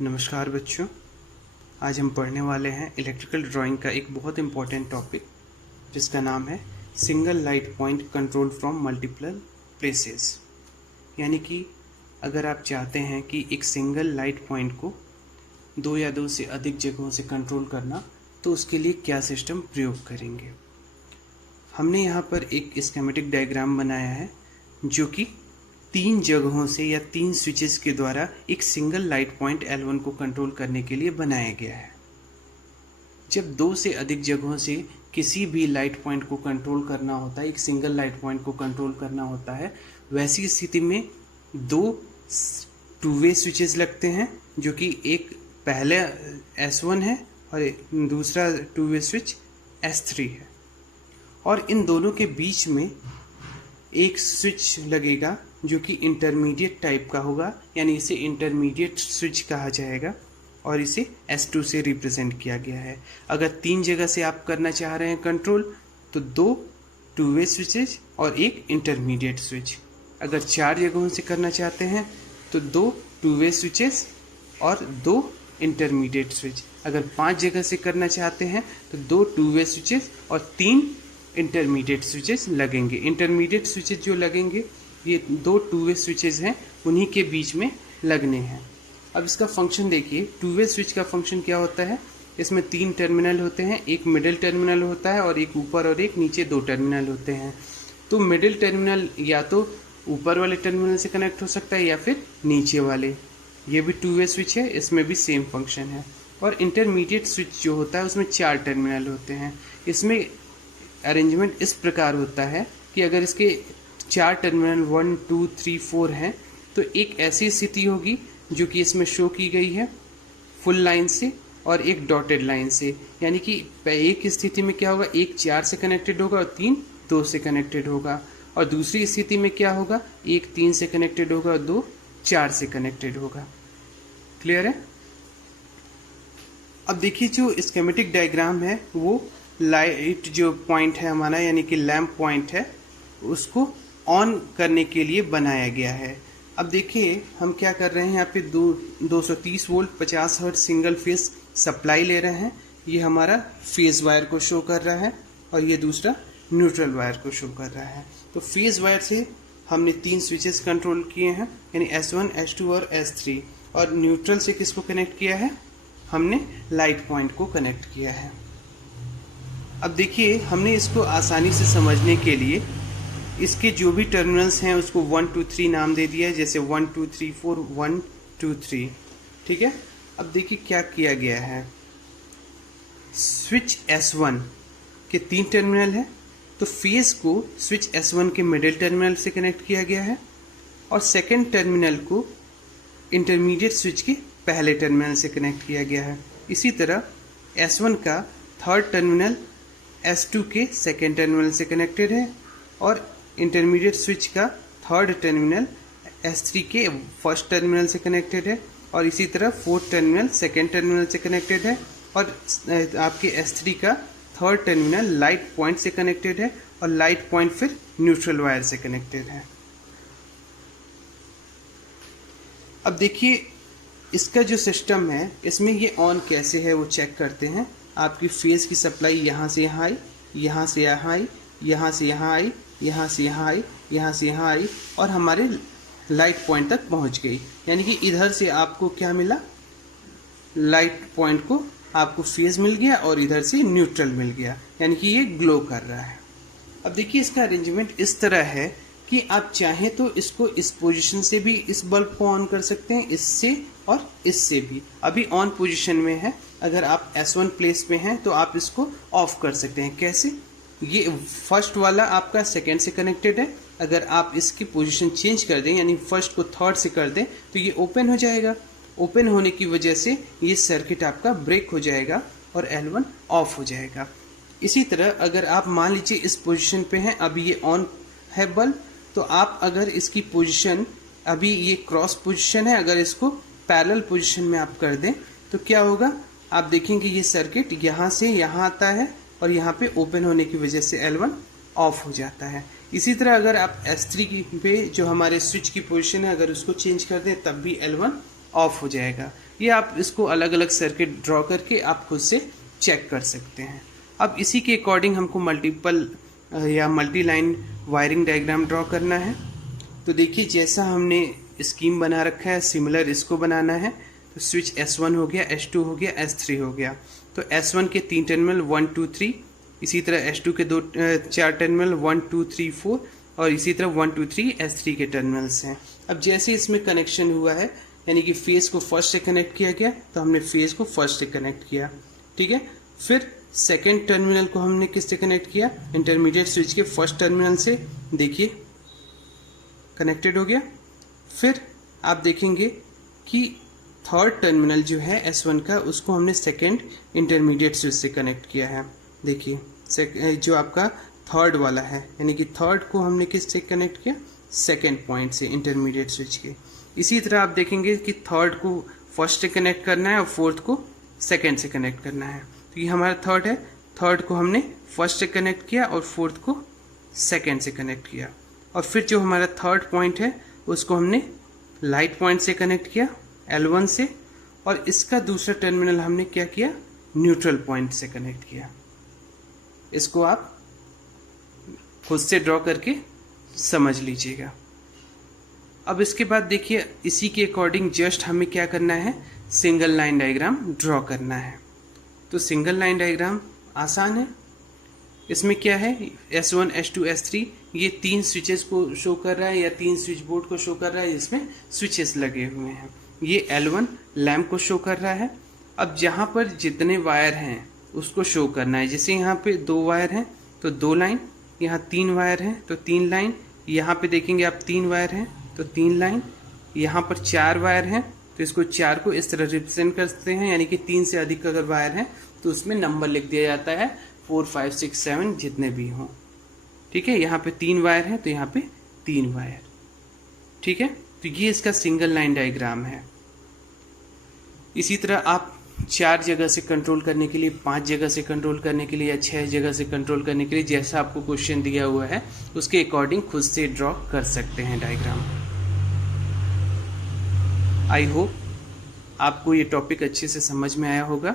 नमस्कार बच्चों। आज हम पढ़ने वाले हैं इलेक्ट्रिकल ड्राइंग का एक बहुत इम्पॉर्टेंट टॉपिक जिसका नाम है single light point control from multiple places. यानी कि अगर आप चाहते हैं कि एक सिंगल लाइट पॉइंट को दो या दो से अधिक जगहों से कंट्रोल करना, तो उसके लिए क्या सिस्टम प्रयोग करेंगे। हमने यहाँ पर एक स्कीमेटिक डायग्राम बनाया है जो कि 3 जगहों से या 3 स्विचेस के द्वारा एक सिंगल लाइट पॉइंट L1 को कंट्रोल करने के लिए बनाया गया है। जब 2 से अधिक जगहों से किसी भी लाइट पॉइंट को कंट्रोल करना होता है, एक सिंगल लाइट पॉइंट को कंट्रोल करना होता है, वैसी स्थिति में 2 2-वे स्विचेस लगते हैं, जो कि एक पहले S1 है और दूसरा 2-वे स्विच S3 है। और इन दोनों के बीच में एक स्विच लगेगा जो कि इंटरमीडिएट टाइप का होगा, यानी इसे इंटरमीडिएट स्विच कहा जाएगा और इसे S2 से रिप्रेजेंट किया गया है। अगर 3 जगह से आप करना चाह रहे हैं कंट्रोल, तो 2 2-वे स्विचेज और एक इंटरमीडिएट स्विच। अगर 4 जगहों से करना चाहते हैं तो 2 2-वे स्विचेस और 2 इंटरमीडिएट स्विच। अगर 5 जगह से करना चाहते हैं तो 2 2-वे स्विचेस और 3 इंटरमीडिएट स्विचेस लगेंगे। इंटरमीडिएट स्विचेस जो लगेंगे ये 2 2-वे स्विचेस हैं, उन्हीं के बीच में लगने हैं। अब इसका फंक्शन देखिए, 2-वे स्विच का फंक्शन क्या होता है। इसमें 3 टर्मिनल होते हैं, एक मिडिल टर्मिनल होता है और एक ऊपर और एक नीचे 2 टर्मिनल होते हैं। तो मिडिल टर्मिनल या तो ऊपर वाले टर्मिनल से कनेक्ट हो सकता है या फिर नीचे वाले। ये भी 2-वे स्विच है, इसमें भी सेम फंक्शन है। और इंटरमीडिएट स्विच जो होता है उसमें 4 टर्मिनल होते हैं। इसमें अरेंजमेंट इस प्रकार होता है कि अगर इसके 4 टर्मिनल 1 2 3 4 हैं, तो एक ऐसी स्थिति होगी जो कि इसमें शो की गई है फुल लाइन से और एक डॉटेड लाइन से। यानी कि एक स्थिति में क्या होगा, एक 4 से कनेक्टेड होगा और 3 2 से कनेक्टेड होगा। और दूसरी स्थिति में क्या होगा, एक 3 से कनेक्टेड होगा और 2 4 से कनेक्टेड होगा। क्लियर है। अब देखिए, जो स्कीमेटिक डायग्राम है वो लाइट जो पॉइंट है हमारा, यानी कि लैंप पॉइंट है, उसको ऑन करने के लिए बनाया गया है। अब देखिए हम क्या कर रहे हैं, यहाँ पे 230 volt 50 hertz single phase supply ले रहे हैं। ये हमारा फेज वायर को शो कर रहा है और ये दूसरा न्यूट्रल वायर को शो कर रहा है। तो फेज वायर से हमने 3 स्विचेस कंट्रोल किए हैं, यानी S1 S2 और S3। और न्यूट्रल से किसको कनेक्ट किया है, हमने लाइट पॉइंट को कनेक्ट किया है। अब देखिए, हमने इसको आसानी से समझने के लिए इसके जो भी टर्मिनल्स हैं उसको 1 2 3 नाम दे दिया है, जैसे 1 2 3 4 1 2 3। ठीक है। अब देखिए क्या किया गया है। स्विच S1 के 3 टर्मिनल है, तो फेज को स्विच S1 के मिडिल टर्मिनल से कनेक्ट किया गया है और सेकेंड टर्मिनल को इंटरमीडिएट स्विच के पहले टर्मिनल से कनेक्ट किया गया है। इसी तरह S1 का थर्ड टर्मिनल S2 के सेकेंड टर्मिनल से कनेक्टेड है और इंटरमीडिएट स्विच का थर्ड टर्मिनल S3 के फर्स्ट टर्मिनल से कनेक्टेड है और इसी तरह फोर्थ टर्मिनल सेकेंड टर्मिनल से कनेक्टेड है और आपके S3 का थर्ड टर्मिनल लाइट पॉइंट से कनेक्टेड है और लाइट पॉइंट फिर न्यूट्रल वायर से कनेक्टेड है। अब देखिए, इसका जो सिस्टम है इसमें ये ऑन कैसे है वो चेक करते हैं। आपकी फेज की सप्लाई यहाँ से यहाँ आई, यहाँ से यहाँ आई, यहाँ से यहाँ आई, यहाँ से यहाँ आई, यहाँ से यहाँ आई और हमारे लाइट पॉइंट तक पहुँच गई। यानी कि इधर से आपको क्या मिला, लाइट पॉइंट को आपको फेज मिल गया और इधर से न्यूट्रल मिल गया, यानी कि ये ग्लो कर रहा है। अब देखिए, इसका अरेंजमेंट इस तरह है कि आप चाहें तो इसको इस पोजीशन से भी इस बल्ब को ऑन कर सकते हैं, इससे और इससे भी। अभी ऑन पोजीशन में है, अगर आप S1 प्लेस पे हैं तो आप इसको ऑफ कर सकते हैं। कैसे, ये फर्स्ट वाला आपका सेकेंड से कनेक्टेड है, अगर आप इसकी पोजीशन चेंज कर दें, यानी फर्स्ट को थर्ड से कर दें, तो ये ओपन हो जाएगा। ओपन होने की वजह से ये सर्किट आपका ब्रेक हो जाएगा और L1 ऑफ हो जाएगा। इसी तरह अगर आप मान लीजिए इस पोजीशन पे हैं, अभी ये ऑन है बल्ब, तो आप अगर इसकी पोजीशन, अभी ये क्रॉस पोजीशन है, अगर इसको पैरेलल पोजीशन में आप कर दें तो क्या होगा, आप देखेंगे ये सर्किट यहाँ से यहाँ आता है और यहाँ पे ओपन होने की वजह से L1 ऑफ हो जाता है। इसी तरह अगर आप S3 पे जो हमारे स्विच की पोजीशन है, अगर उसको चेंज कर दें तब भी L1 ऑफ हो जाएगा। ये आप इसको अलग अलग सर्किट ड्रॉ करके आप खुद से चेक कर सकते हैं। अब इसी के अकॉर्डिंग हमको मल्टीपल या multi line wiring diagram draw करना है। तो देखिए जैसा हमने स्कीम बना रखा है सिमिलर इसको बनाना है। तो स्विच S1 हो गया, S2 हो गया, S3 हो गया। तो S1 के 3 टर्मिनल 1 2 3, इसी तरह S2 के 4 टर्मिनल 1 2 3 4 और इसी तरह 1 2 3 S3 के टर्मिनल्स हैं। अब जैसे इसमें कनेक्शन हुआ है यानी कि फेज को फर्स्ट से कनेक्ट किया गया, तो हमने फेज को फर्स्ट से कनेक्ट किया, ठीक है। फिर सेकेंड टर्मिनल को हमने किससे कनेक्ट किया, इंटरमीडिएट स्विच के फर्स्ट टर्मिनल से, देखिए कनेक्टेड हो गया। फिर आप देखेंगे कि थर्ड टर्मिनल जो है S1 का उसको हमने सेकेंड इंटरमीडिएट स्विच से कनेक्ट किया है। देखिए जो आपका थर्ड वाला है यानी कि थर्ड को हमने किससे कनेक्ट किया, सेकेंड पॉइंट से इंटरमीडिएट स्विच के। इसी तरह आप देखेंगे कि थर्ड को फर्स्ट से कनेक्ट करना है और फोर्थ को सेकेंड से कनेक्ट करना है। तो ये हमारा थर्ड है, थर्ड को हमने फर्स्ट से कनेक्ट किया और फोर्थ को सेकेंड से कनेक्ट किया। और फिर जो हमारा थर्ड पॉइंट है उसको हमने लाइट पॉइंट से कनेक्ट किया L1 से, और इसका दूसरा टर्मिनल हमने क्या किया, न्यूट्रल पॉइंट से कनेक्ट किया। इसको आप खुद से ड्रॉ करके समझ लीजिएगा। अब इसके बाद देखिए इसी के अकॉर्डिंग जस्ट हमें क्या करना है, सिंगल लाइन डायग्राम ड्रॉ करना है। तो सिंगल लाइन डायग्राम आसान है। इसमें क्या है, S1 S2 S3 ये 3 स्विचेस को शो कर रहा है या 3 स्विच बोर्ड को शो कर रहा है जिसमें स्विचेस लगे हुए हैं। ये L1 लैम्प को शो कर रहा है। अब जहाँ पर जितने वायर हैं उसको शो करना है। जैसे यहाँ पे 2 वायर हैं तो 2 लाइन, यहाँ 3 वायर हैं तो 3 लाइन, यहाँ पे देखेंगे आप 3 वायर हैं तो 3 लाइन, यहाँ पर 4 वायर हैं तो इसको 4 को इस तरह रिप्रेजेंट करते हैं, यानी कि 3 से अधिक अगर वायर हैं तो उसमें नंबर लिख दिया जाता है 4 5 6 7 जितने भी हों, ठीक है। यहाँ पे 3 वायर हैं तो यहाँ पे 3 वायर, ठीक है। तो ये इसका सिंगल लाइन डायग्राम है। इसी तरह आप 4 जगह से कंट्रोल करने के लिए, 5 जगह से कंट्रोल करने के लिए या 6 जगह से कंट्रोल करने के लिए जैसा आपको क्वेश्चन दिया हुआ है उसके अकॉर्डिंग खुद से ड्रॉ कर सकते हैं डायग्राम। आई होप आपको ये टॉपिक अच्छे से समझ में आया होगा।